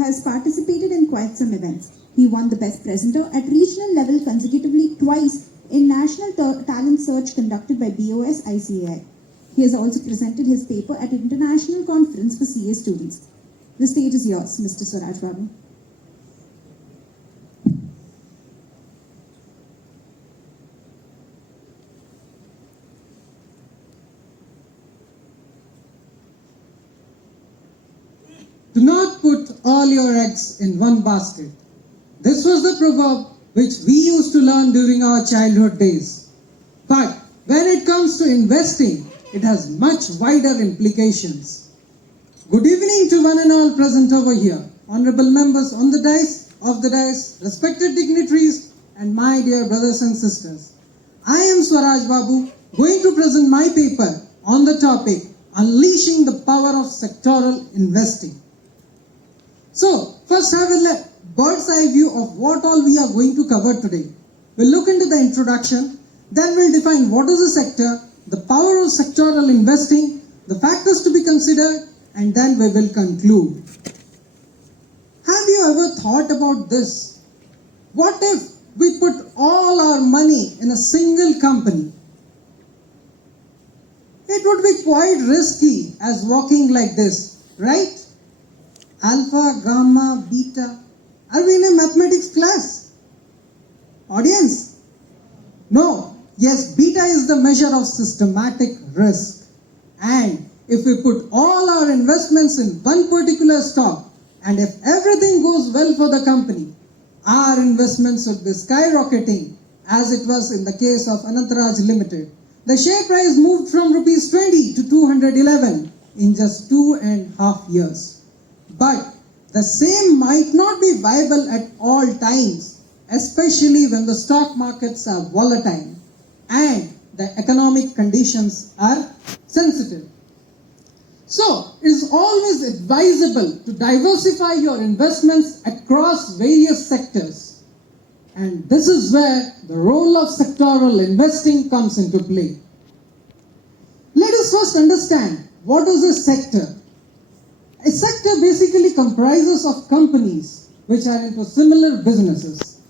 who has participated in quite some events. He won the Best Presenter at regional level consecutively twice in National Talent Search conducted by BOS ICAI. He has also presented his paper at an international conference for CA students. The stage is yours, Mr. Swaraj Babu. Do not put all your eggs in one basket. This was the proverb which we used to learn during our childhood days. But when it comes to investing, it has much wider implications. Good evening to one and all present over here, honorable members on the dais, off the dais, respected dignitaries, and my dear brothers and sisters. I am Swaraj Babu, going to present my paper on the topic, Unleashing the Power of Sectoral Investing. So, first have a bird's eye view of what all we are going to cover today. We'll look into the introduction, then we'll define what is a sector, the power of sectoral investing, the factors to be considered, and then we will conclude. Have you ever thought about this? What if we put all our money in a single company? It would be quite risky as walking like this, right? Alpha, gamma, beta. Are we in a mathematics class? Audience? No. Yes, beta is the measure of systematic risk. And if we put all our investments in one particular stock, and if everything goes well for the company, our investments would be skyrocketing, as it was in the case of Anantaraj Limited. The share price moved from rupees 20 to 211 in just 2.5 years. But the same might not be viable at all times, especially when the stock markets are volatile and the economic conditions are sensitive. So, it is always advisable to diversify your investments across various sectors. And this is where the role of sectoral investing comes into play. Let us first understand what is a sector. A sector basically comprises of companies which are into similar businesses.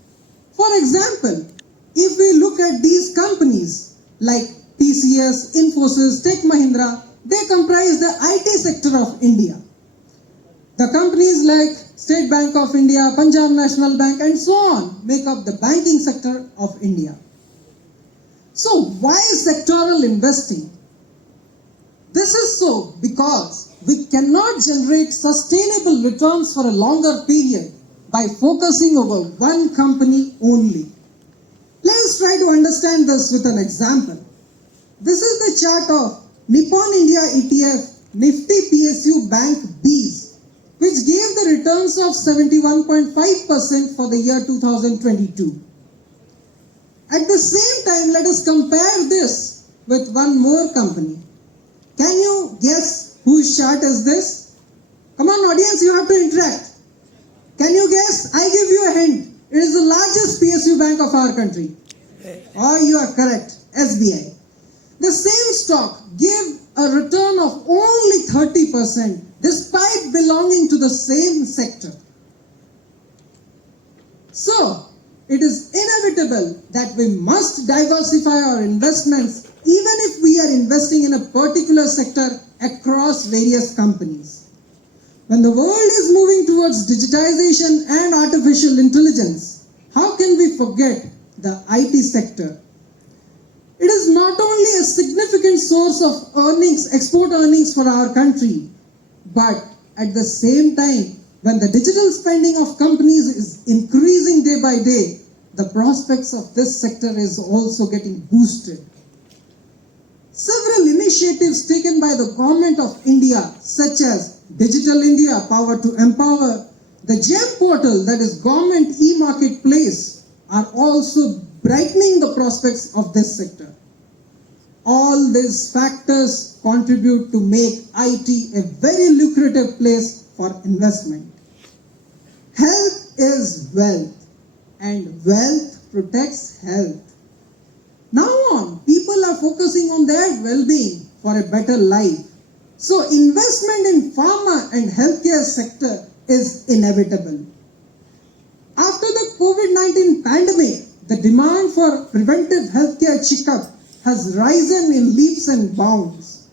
For example, if we look at these companies like TCS, Infosys, Tech Mahindra, they comprise the IT sector of India. The companies like State Bank of India, Punjab National Bank and so on make up the banking sector of India. So why sectoral investing? This is so because we cannot generate sustainable returns for a longer period by focusing over one company only. Let us try to understand this with an example. This is the chart of Nippon India ETF Nifty PSU Bank Bs, which gave the returns of 71.5% for the year 2022. At the same time, let us compare this with one more company. Can you guess whose chart is this? Come on audience, you have to interact. Can you guess? I give you a hint. It is the largest PSU bank of our country. Oh, you are correct. SBI. The same stock gave a return of only 30% despite belonging to the same sector. So, it is inevitable that we must diversify our investments even if we are investing in a particular sector across various companies. When the world is moving towards digitization and artificial intelligence, how can we forget the IT sector? It is not only a significant source of earnings, export earnings for our country, but at the same time, when the digital spending of companies is increasing day by day, the prospects of this sector is also getting boosted. Several initiatives taken by the government of India, such as Digital India, Power to Empower, the GEM portal, that is Government e-Marketplace, are also brightening the prospects of this sector. All these factors contribute to make IT a very lucrative place for investment. Health is wealth, and wealth protects health. Now on, people are focusing on their well-being for a better life. So investment in pharma and healthcare sector is inevitable. After the COVID-19 pandemic, the demand for preventive healthcare checkup has risen in leaps and bounds.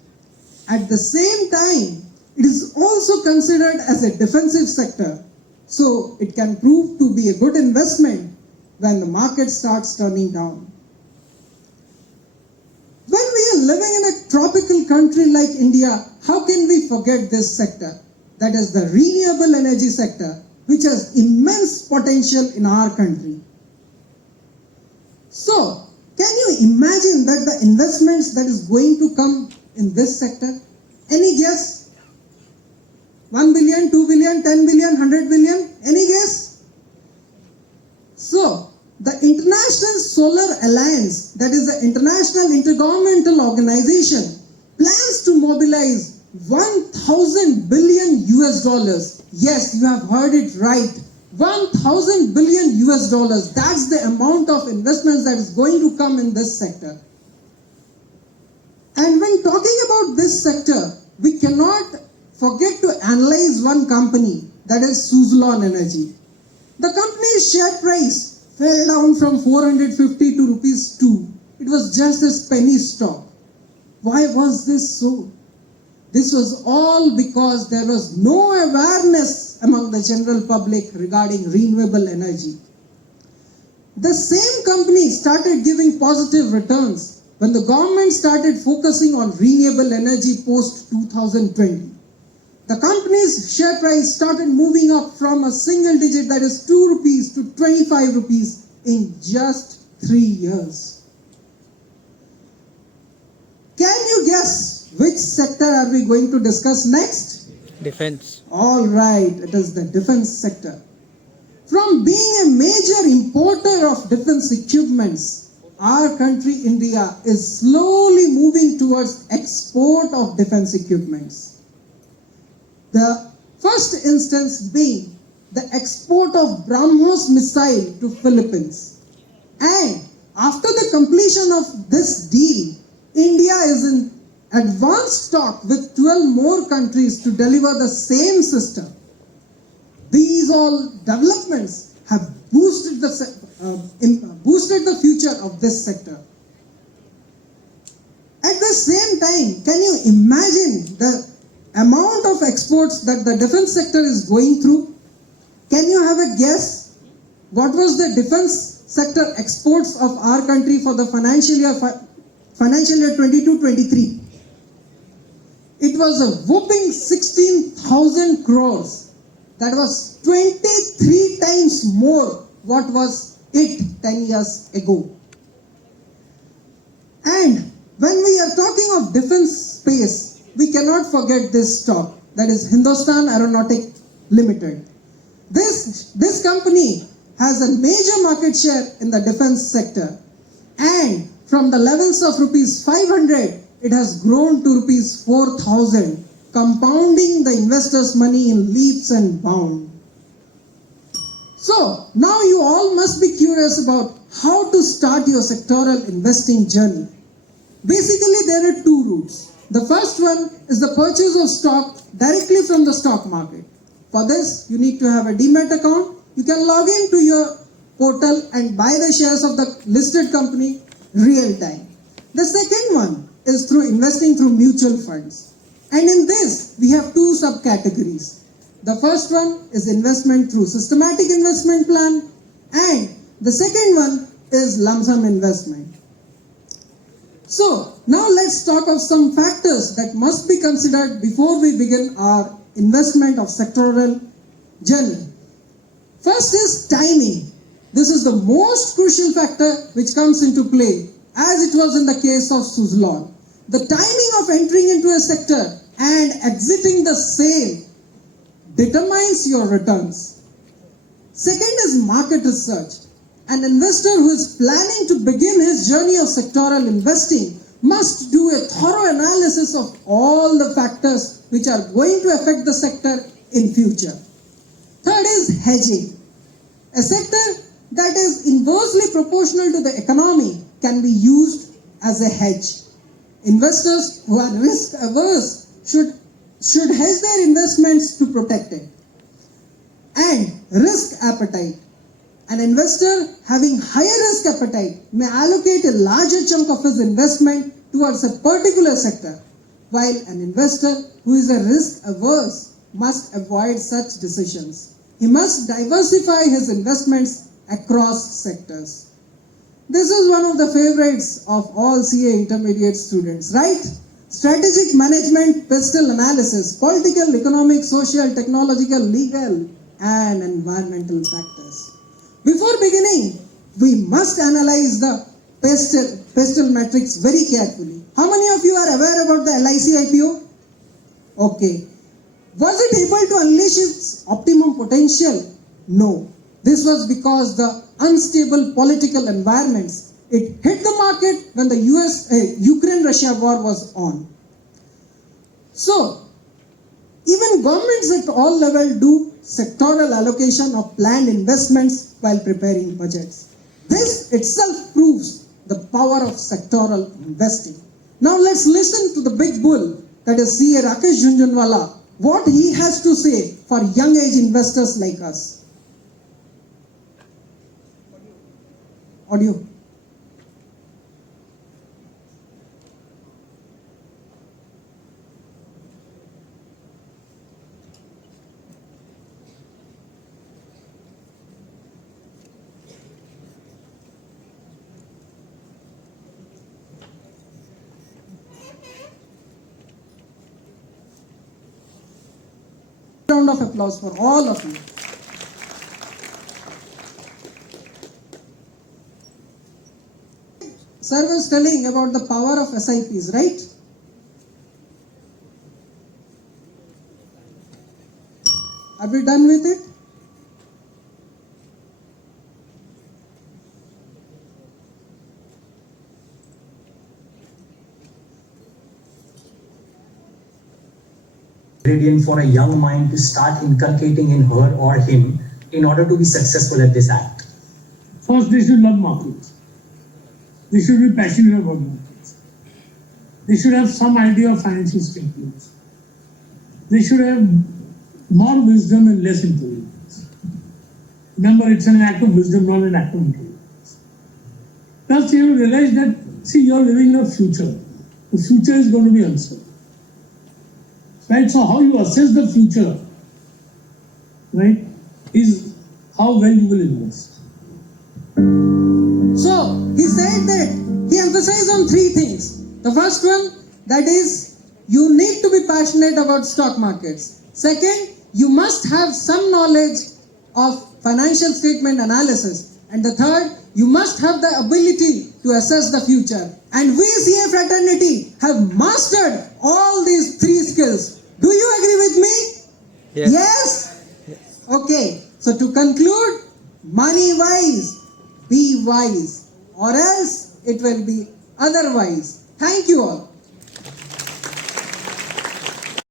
At the same time, it is also considered as a defensive sector, so it can prove to be a good investment when the market starts turning down. When we are living in a tropical country like India, how can we forget this sector? That is the renewable energy sector, which has immense potential in our country. So, can you imagine that the investments that is going to come in this sector? Any guess? 1 billion, 2 billion, 10 billion, 100 billion? Any guess? So, the International Solar Alliance, that is the international intergovernmental organization, plans to mobilize 1,000 billion US dollars. Yes, you have heard it right. 1,000 billion US dollars. That's the amount of investments that is going to come in this sector. And when talking about this sector, we cannot forget to analyze one company, that is Suzlon Energy. The company's share price fell down from 450 to rupees 2. It was just a penny stock. Why was this so? This was all because there was no awareness among the general public regarding renewable energy. The same company started giving positive returns when the government started focusing on renewable energy post 2020. The company's share price started moving up from a single digit, that is 2 rupees, to 25 rupees in just 3 years. Can you guess which sector are we going to discuss next? Defense. All right, it is the defense sector. From being a major importer of defense equipments, our country, India, is slowly moving towards export of defense equipments. The first instance being the export of BrahMos missile to Philippines. And after the completion of this deal, India is in advanced talk with 12 more countries to deliver the same system. These all developments have boosted the future of this sector. At the same time, can you imagine the amount of exports that the defense sector is going through? Can you have a guess? What was the defense sector exports of our country for the financial year 22-23? It was a whopping 16,000 crores. That was 23 times more what was it 10 years ago. And when we are talking of defense space, we cannot forget this stock, that is Hindustan Aeronautic Limited. This company has a major market share in the defense sector, and from the levels of rupees 500, it has grown to rupees 4,000, compounding the investors' money in leaps and bounds. So, now you all must be curious about how to start your sectoral investing journey. Basically, there are two routes. The first one is the purchase of stock directly from the stock market. For this, you need to have a demat account. You can log into your portal and buy the shares of the listed company real time. The second one is through investing through mutual funds. And in this, we have two subcategories. The first one is investment through systematic investment plan, and the second one is lump sum investment. So, now let's talk of some factors that must be considered before we begin our investment of sectoral journey. First is timing. This is the most crucial factor which comes into play, as it was in the case of Suzlon. The timing of entering into a sector and exiting the same determines your returns. Second is market research. An investor who is planning to begin his journey of sectoral investing must do a thorough analysis of all the factors which are going to affect the sector in future. Third is hedging. A sector that is inversely proportional to the economy can be used as a hedge. Investors who are risk averse should hedge their investments to protect it. risk appetite. An investor having higher risk appetite may allocate a larger chunk of his investment towards a particular sector, while an investor who is a risk averse must avoid such decisions. He must diversify his investments across sectors. This is one of the favorites of all CA intermediate students, right? Strategic management, pestle analysis, political, economic, social, technological, legal, and environmental factors. Before beginning, we must analyze the pestle matrix very carefully. How many of you are aware about the LIC IPO? Okay. Was it able to unleash its optimum potential? No. This was because the unstable political environments. It hit the market when the Ukraine-Russia war was on. So, even governments at all levels do sectoral allocation of planned investments while preparing budgets. This itself proves the power of sectoral investing. Now let's listen to the big bull, that is CA Rakesh Jhunjhunwala, what he has to say for young age investors like us. Audio. Round of applause for all of you. Sir was telling about the power of SIPs, right? Are we done with it? Ingredient for a young mind to start inculcating in her or him in order to be successful at this act? First, they should love markets. They should be passionate about markets. They should have some idea of financial statements. They should have more wisdom and less intelligence. Remember, it's an act of wisdom, not an act of intelligence. Plus, you realize that, see, you're living in a future. The future is going to be uncertain. Right? So how you assess the future, right, is how well you will invest. So, he said that he emphasized on three things. The first one, that is, you need to be passionate about stock markets. Second, you must have some knowledge of financial statement analysis. And the third, you must have the ability to assess the future. And we CA fraternity have mastered all these three skills. Do you agree with me? Yes? Okay. So to conclude, money wise, be wise, or else it will be otherwise. Thank you all.